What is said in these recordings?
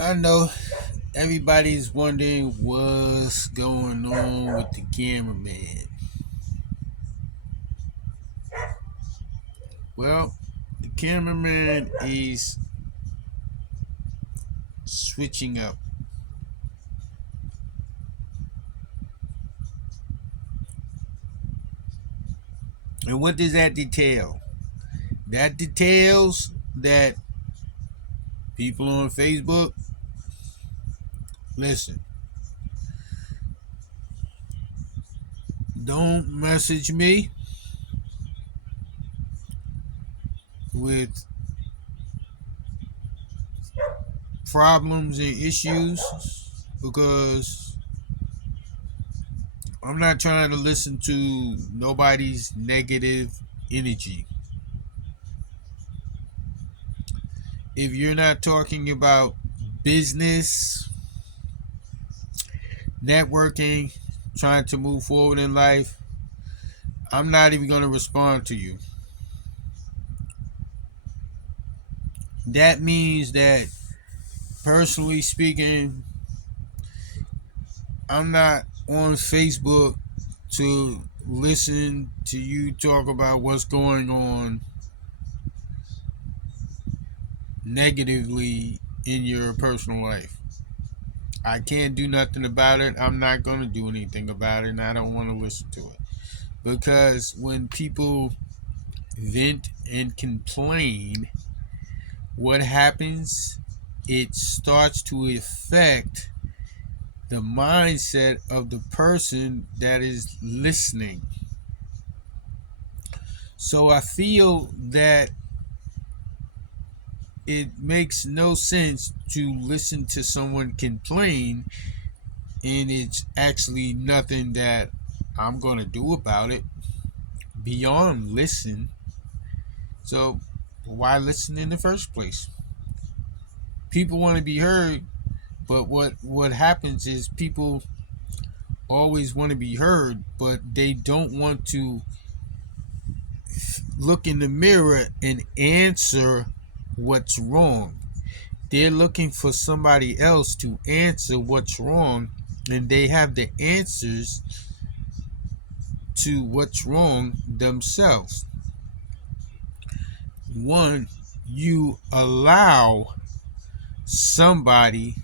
I know everybody's wondering what's going on with the cameraman. Well, the cameraman is switching up. And what does that detail? That details that people on Facebook, listen, don't message me with problems and issues because I'm not trying to listen to nobody's negative energy. If you're not talking about business, networking, trying to move forward in life, I'm not even going to respond to you. That means that, personally speaking, I'm not on Facebook to listen to you talk about what's going on negatively in your personal life. I can't do nothing about it. I'm not going to do anything about it, and I don't want to listen to it. Because when people vent and complain, what happens? It starts to affect the mindset of the person that is listening. So I feel that it makes no sense to listen to someone complain and it's actually nothing that I'm going to do about it beyond listen. So why listen in the first place? People want to be heard, but what happens is people always want to be heard, but they don't want to look in the mirror and answer what's wrong. They're looking for somebody else to answer what's wrong, and they have the answers to what's wrong themselves. One, you allow somebody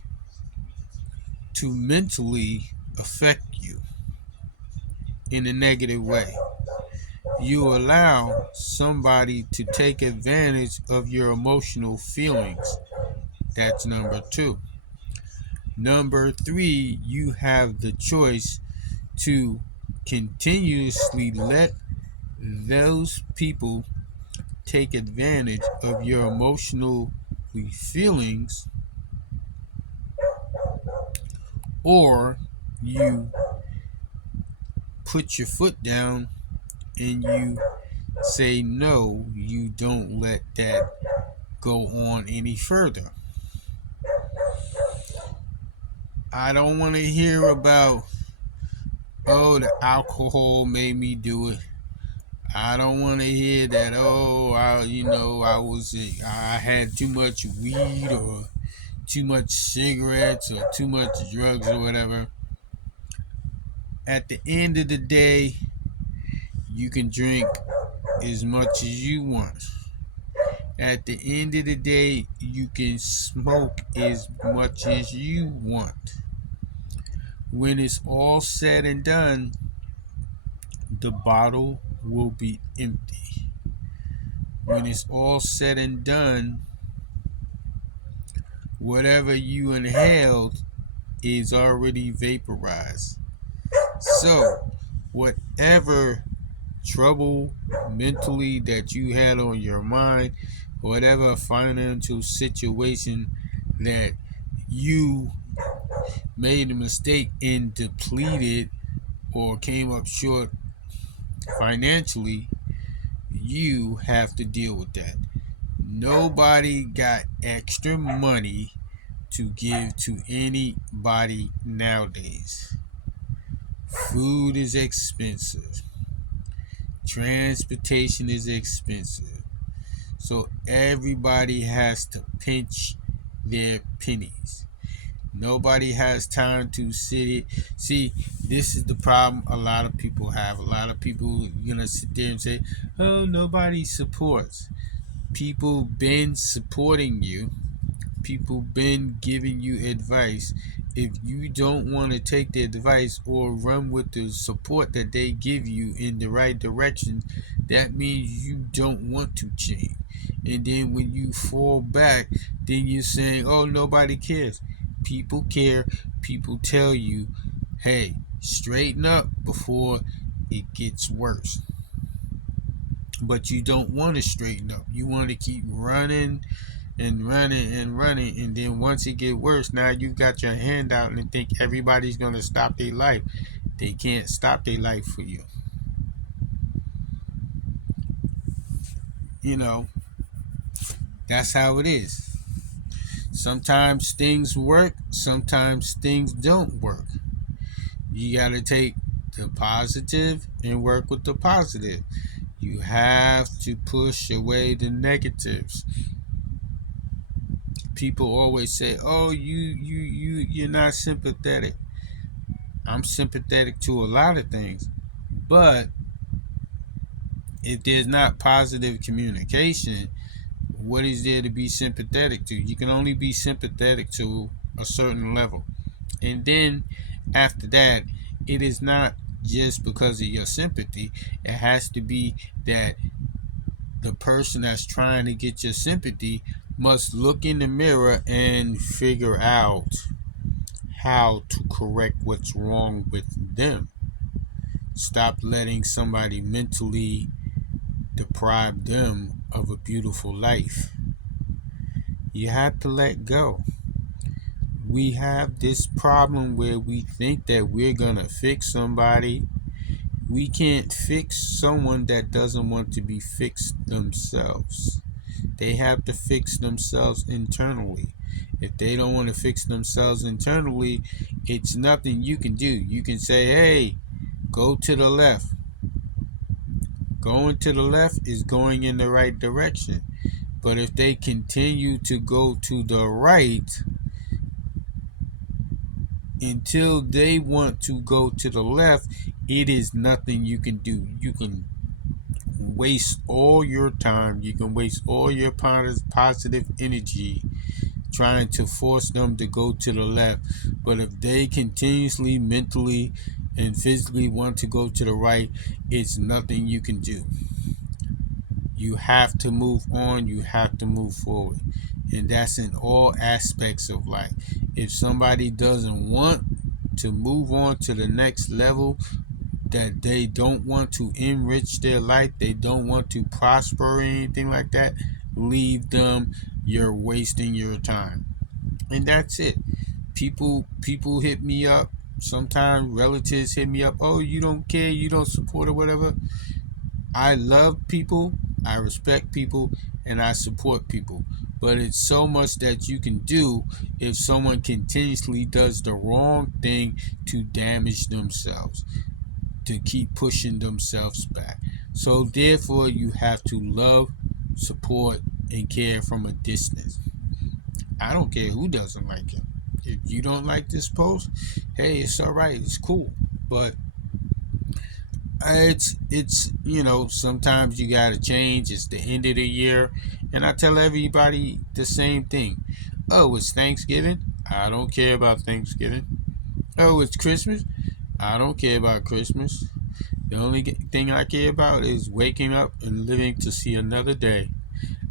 to mentally affect you in a negative way. You allow somebody to take advantage of your emotional feelings. That's number two. Number three, you have the choice to continuously let those people take advantage of your emotional feelings, or you put your foot down and you say no, you don't let that go on any further. I don't want to hear about, oh, the alcohol made me do it. I don't want to hear that, oh, I had too much weed or too much cigarettes or too much drugs or whatever. At the end of the day, you can drink as much as you want. At the end of the day, you can smoke as much as you want. When it's all said and done, the bottle will be empty. When it's all said and done, whatever you inhaled is already vaporized. So, whatever trouble mentally that you had on your mind, whatever financial situation that you made a mistake and depleted or came up short financially, you have to deal with that. Nobody got extra money to give to anybody nowadays. Food is expensive. Transportation is expensive. So everybody has to pinch their pennies. Nobody has time to sit it. See, this is the problem a lot of people have. A lot of people gonna sit there and say, "Oh, nobody supports." People been supporting you. People been giving you advice. If you don't want to take the advice or run with the support that they give you in the right direction, that means you don't want to change. And then when you fall back, then you're saying, "Oh, nobody cares." People care. People tell you, "Hey, straighten up before it gets worse." But you don't want to straighten up. You want to keep running and running and running, and then once it get worse, now you got your hand out and think everybody's gonna stop their life. They can't stop their life for you. You know, that's how it is. Sometimes things work, sometimes things don't work. You gotta take the positive and work with the positive. You have to push away the negatives. People always say, "Oh, you're not sympathetic." I'm sympathetic to a lot of things, but if there's not positive communication, what is there to be sympathetic to? You can only be sympathetic to a certain level. And then after that, it is not just because of your sympathy. It has to be that the person that's trying to get your sympathy must look in the mirror and figure out how to correct what's wrong with them. Stop letting somebody mentally deprive them of a beautiful life. You have to let go. We have this problem where we think that we're going to fix somebody. We can't fix someone that doesn't want to be fixed themselves. They have to fix themselves internally. If they don't want to fix themselves internally, it's nothing you can do. You can say, "Hey, go to the left." Going to the left is going in the right direction. But if they continue to go to the right until they want to go to the left, it is nothing you can do. You can waste all your time. You can waste all your positive energy trying to force them to go to the left. But if they continuously, mentally, and physically want to go to the right, it's nothing you can do. You have to move on. You have to move forward. And that's in all aspects of life. If somebody doesn't want to move on to the next level, that they don't want to enrich their life, they don't want to prosper or anything like that, leave them. You're wasting your time. And that's it. People hit me up. Sometimes relatives hit me up. "Oh, you don't care, you don't support or whatever." I love people, I respect people, and I support people. But it's so much that you can do if someone continuously does the wrong thing to damage themselves, to keep pushing themselves back. So therefore, you have to love, support, and care from a distance. I don't care who doesn't like it. If you don't like this post, hey, it's all right. It's cool. But it's sometimes you gotta change. It's the end of the year, and I tell everybody the same thing. "Oh, it's Thanksgiving. I don't care about Thanksgiving." "Oh, it's Christmas. I don't care about Christmas. The only thing I care about is waking up and living to see another day.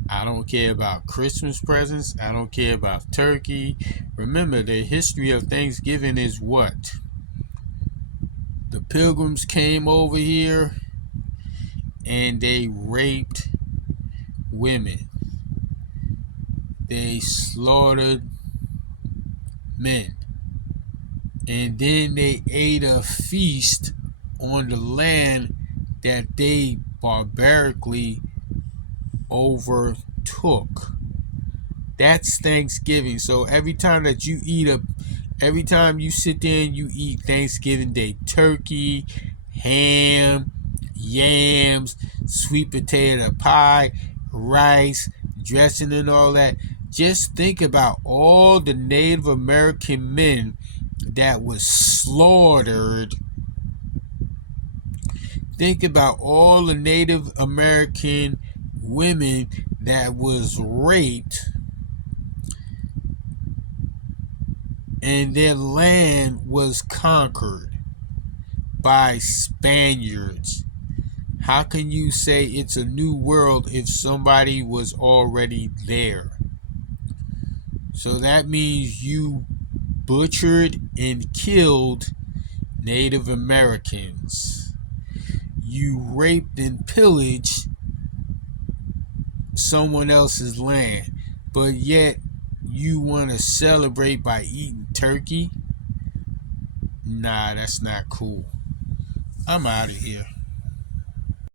I don't care about Christmas presents. I don't care about turkey." Remember, the history of Thanksgiving is what? The Pilgrims came over here and they raped women. They slaughtered men. And then they ate a feast on the land that they barbarically overtook. That's Thanksgiving. So every time you sit there and you eat Thanksgiving Day turkey, ham, yams, sweet potato pie, rice, dressing and all that, Just think about all the Native American men that was slaughtered. Think about all the Native American women that was raped and their land was conquered by Spaniards. How can you say it's a new world if somebody was already there? So that means you butchered and killed Native Americans. You raped and pillaged someone else's land, but yet you want to celebrate by eating turkey? Nah, that's not cool. I'm out of here.